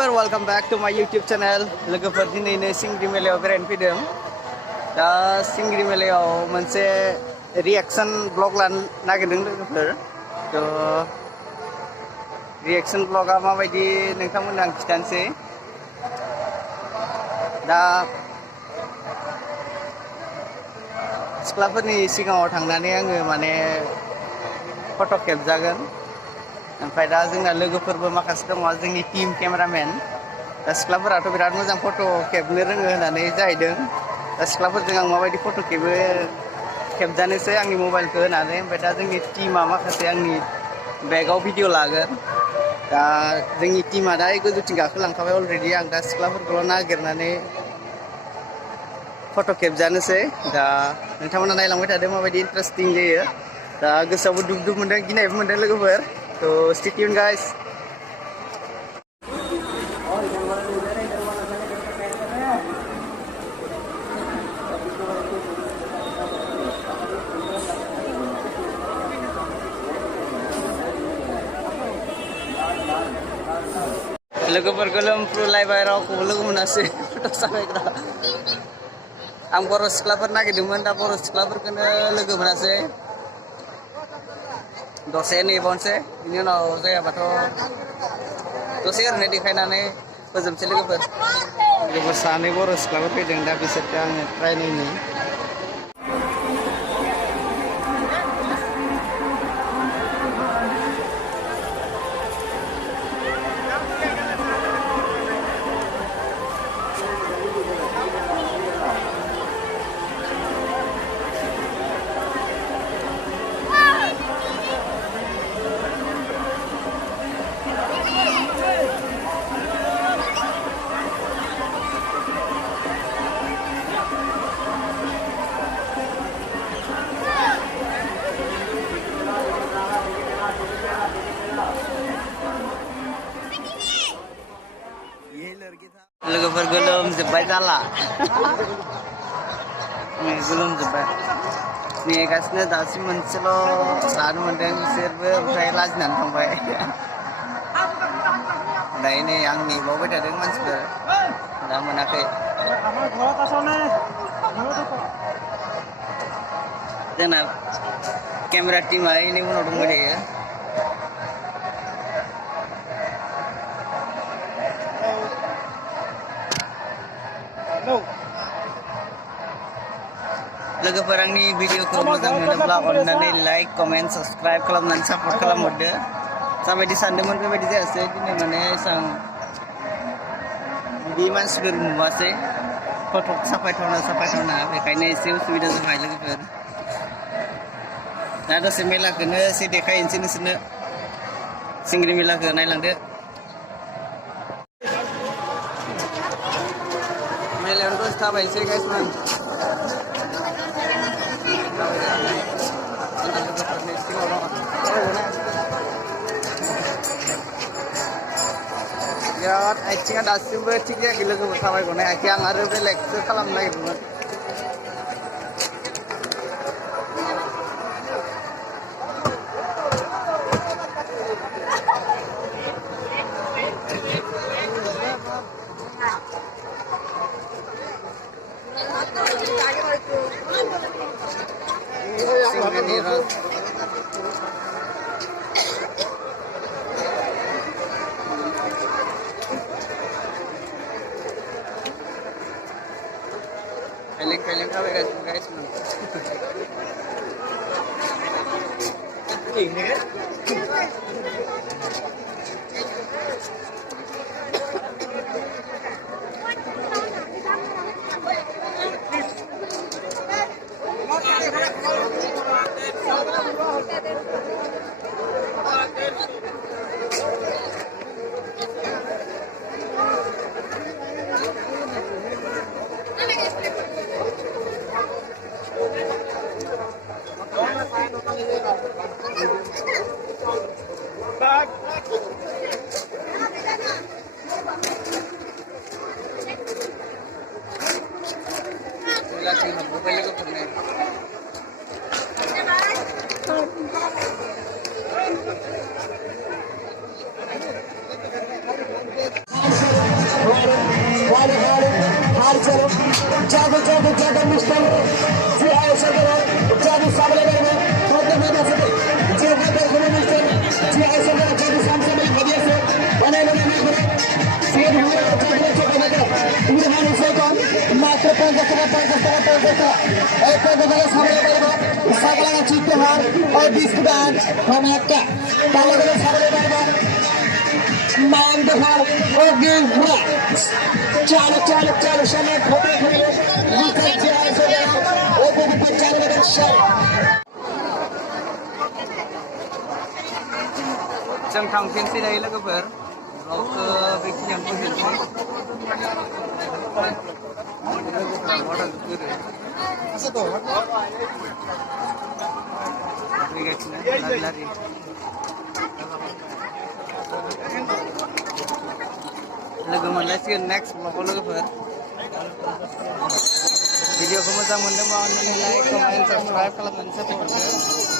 लोगोफोर welcome back to my YouTube channel लोगोफोर दिनैनो सिंग्रि मेलायाव बेरायनो फैदों दा सिंग्रि मेलायाव मोनसे रिएक्शन ब्लग लानो नागिरदों लोगोफोर तो रिएक्शन ब्लगा माबायदि नोंथांमोननो आं खिथानोसै दा सिख्लाफोरनि सिगाङाव थांनानै आङो माने फट' खेबजागोन ओमफ्राय दा जोंना लोगोफोरबो माखासे दङ जोंनि टीम केमेरामेन दा सिख्लाफोराथ' बिराद मोजां फट' खेबनो रोङो होननानै जाहैदों दा सिख्लाफोरजों आं माबायदि फट' खेबजानोसै आंनि मबाइलखौ होनानै ओमफ्राय दा जोंनि टीमा माखासे आंनि बेगाव भिडिअ लागोन दा जोंनि टीमा दा गोजौथिं गाखोलांखाबाय अलरेडि आं दा सिख्लाफोरखौल' नागिरनानै फट' खेबजानोसै दा नोंथांमोना नायलांबाय थादो माबायदि इन्टारेस्टिं जायो दा गोसोआवबो दुब दुब मोनदों गिनायबो मोनदों लोगोफोर तो स्टे ट्यून गाइस लोगोफोर गोलोमफ्रुलायबाय रावखौबो लोगो मोनासै फट' साफायग्रा आं बर' सिख्लाफोर नागिरदोंमोन दा बर' सिख्लाफोरखौनो लोगो मोनासै दसे नेबावनोसै बिनि उनाव जायाबाथ' दसे ओरैनो देखायनानै फोजोबनोसै लोगोफोर सानै बर' सिख्लाफोर फैदों दा बिसोरखौ आङो ट्राय नायनो लोगोफोर गोलोमजोब्बाय जाला गोलोमजोब्बाय नेगासिनो दासिम मोनसेल' लानो मोनदों बिसोरबो ओमफ्राय लाजिनानै थांबाय दायो नै आं नेबावबाय थादों मानसिफोर दा मोनाखै जोंना केमेरा टीमा इनि उनाव दंबाय थायो लोगोफोर आंनि भिडिअखौ मोजां मोनोब्ला अन्नानै लाइक कमेन्ट साबस्क्राइब खालामनानै सापर्ट खालामहरदो जाबायदि सानदोंमोन बेबायदि जायासै दिनै माने एसां बिदि मानसिफोर नुवासै फट' साफायथावना बेखायनो एसे उसुबिदा जाबाय लोगोफोर दा दसे मेलाखौनो एसे देखायनोसै नोंसोरनो सिंग्रि मेलाखौ नायलांदो मेलायावनो दसे थाबायनोसै गाइसमोन बिराद आथिङा दासिमबो थिग जायाखै लोगोफोर थाबायग'नो हायाखै आं आरो बेलेगसो खालामनो नागिरदोंमोन Kalian थाबायगासिनो गाइसमोन ini kan Lagi nabuk balik ke pernah. गाड़ी चलो जादू जादू जादू मिस्टर जी आए सदर जादू सामने में छोटे में से जादू जादू मिस्टर जी आए सदर जादू सामने में बढ़िया से बने बने में सीध हुए जादू छोटे में ये हाल से कौन मात्र 50 एक जगह सामने में सागला का चीते हार और 20 का हम एक का ताले के सामने में मान देखो और गेम हुआ चलो चलो चलो समय खोटे खोले निकल जाए से वो को बचाने में शर जों थांफिनसै दायो लोगोफोर ब्लगखौ बेखिनियावनो फोजोबसै फैगासिनो लारि लारि लोगो मोनलायसिगोन नेक्स्ट ब्लगाव लोगोफोर भिडिअखौ मोजां मोनदोंबा अननानै लाइक कमेन्ट साबस्क्राइब खालामनानै सापर्ट हरदो